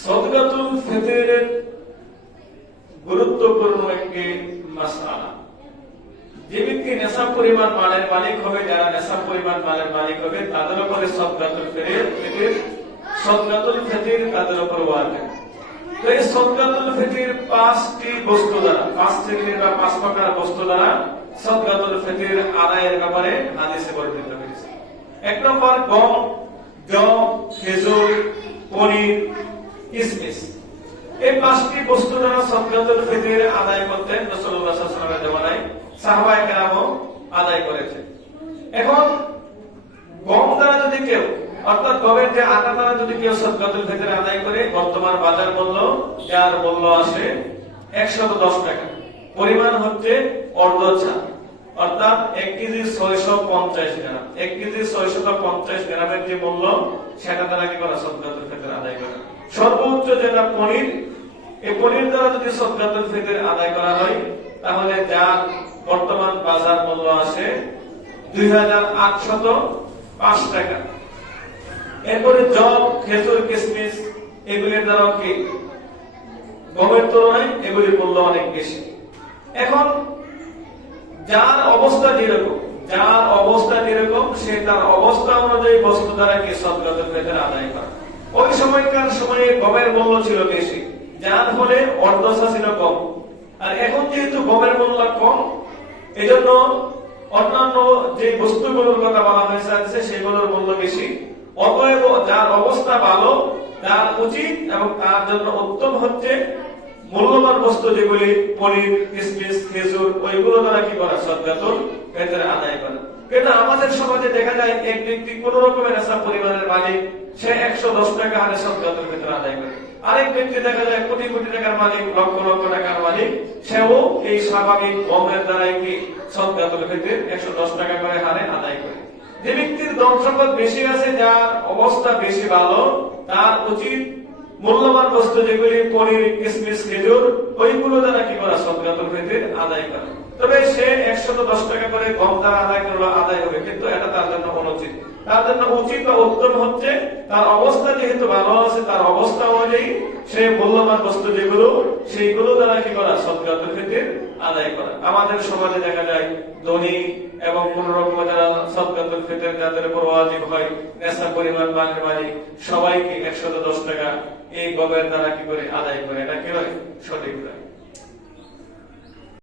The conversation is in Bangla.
সদকাতুল ফিতরের গুরুত্বপূর্ণ একটি মাসআলা। যে ব্যক্তি নেশাব পরিমাণ মালের মালিক হবে, যারা নেশাব পরিমাণ মালের মালিক হবে, তাদের উপরে সদকাতুল ফিতর তাদের উপর ওয়াজিব। তো এই সদকাতুল ফিতর পাঁচটি বস্তু দ্বারা, 5 শ্রেণীর বা 5 প্রকার বস্তু দ্বারা সদকাতুল ফিতর আদায়ের ব্যাপারে হাদিসে বর্ণিত হয়েছে। 1 নম্বর গম, জব, খেজুর, পনির, কিশমিশ। এই 5টি বস্তু দ্বারা সদকাতুল ফিতর আদায় করতে রাসূলুল্লাহ সাল্লাল্লাহু আলাইহি ওয়াসাল্লামের জামানায় সাহাবায়ে কেরামও আদায় করেছে। এখন গম দ্বারা যদি কেউ, অর্থাৎ গমের যে আটা দ্বারা যদি কেউ সদকাতুল ফিতর আদায় করে, বর্তমান বাজার মূল্য যার মূল্য আসে 110 টাকা, পরিমাণ হচ্ছে অর্ধ-ছা, অর্থাৎ 1 কেজি 650 গ্রাম। 1 কেজি 650 গ্রামের যে মূল্য, সেটা দ্বারা কি করা সদকাতুল ফিতর আদায় করা। সর্বোচ্চ যেটা পনির, এই পনির দ্বারা যদি সদকাতুল ফিতর আদায় করা হয়, তাহলে যার বর্তমান বাজার মূল্য আসে 2805 টাকা। এরপরে জব, খেজুর, কিশমিশ, এগুলির দ্বারা কি গমের তুলনায় এগুলির মূল্য অনেক বেশি। এখন যার অবস্থা যেরকম সে তার অবস্থা অনুযায়ী বস্তু দ্বারা কি সদকাতুল ফিতর আদায় করে। ওই সময়কার সময়ে গমের মূল্য ছিল বেশি, যার ফলে অর্ধ-ছা ছিল কম। আর এখন যেহেতু গমের মূল্য কম, এজন্য অন্যান্য যে বস্তুগুলোর কথা বলা হয়েছে সেগুলোর মূল্য বেশি। অতএব যার অবস্থা ভালো, তার উচিত এবং তার জন্য উত্তম হচ্ছে মূল্যবান বস্তু যেগুলি পনির, কিশমিশ, খেজুর, ওইগুলো দ্বারা কি করা সদকাতুল ফিতর আদায় করা। কিন্তু আমাদের সমাজে দেখা যায় এক ব্যক্তি কোন রকমের নেশাব পরিমাণের মালিক, সে 110 টাকা হারে সদকাতুল ফিতর আদায় করে। আরেক ব্যক্তি দেখা যায় কোটি কোটি টাকার মালিক, লক্ষ লক্ষ টাকার মালিক, সেও এই স্বাভাবিক গমের দ্বারাই কি সদকাতুল ফিতর 110 টাকা করে হারে আদায় করে। যে ব্যক্তির ধন সম্পদ বেশি আছে, যার অবস্থা বেশি ভালো, তার উচিত মূল্যবান বস্তু যেগুলি পনির, কিশমিশ, খেজুর, ওইগুলো দ্বারা কি করা সদকাতুল ফিতর আদায় করা। তবে সে 110 টাকা করে গম দ্বারা আদায় করলো, আদায় হবে, কিন্তু এটা তার জন্য অনুচিত। তার জন্য উচিত বা উত্তম হচ্ছে তার অবস্থা যেহেতু ভালো আছে, তার অবস্থা অনুযায়ী সে মূল্যবান বস্তু যেগুলো, সেইগুলো দ্বারা কি করা সদকাতুল ফিতর আদায় করা। আমাদের সমাজে দেখা যায় ধনী এবং কোন রকম যারা সদকাতুল ফিতর যাদের উপর ওয়াজিব হয়, নেশাব পরিমাণ মালের মালিক, সবাইকে 110 টাকা এই গমের দ্বারা কি করে আদায় করে। এটা কি হয়? সঠিক নয়।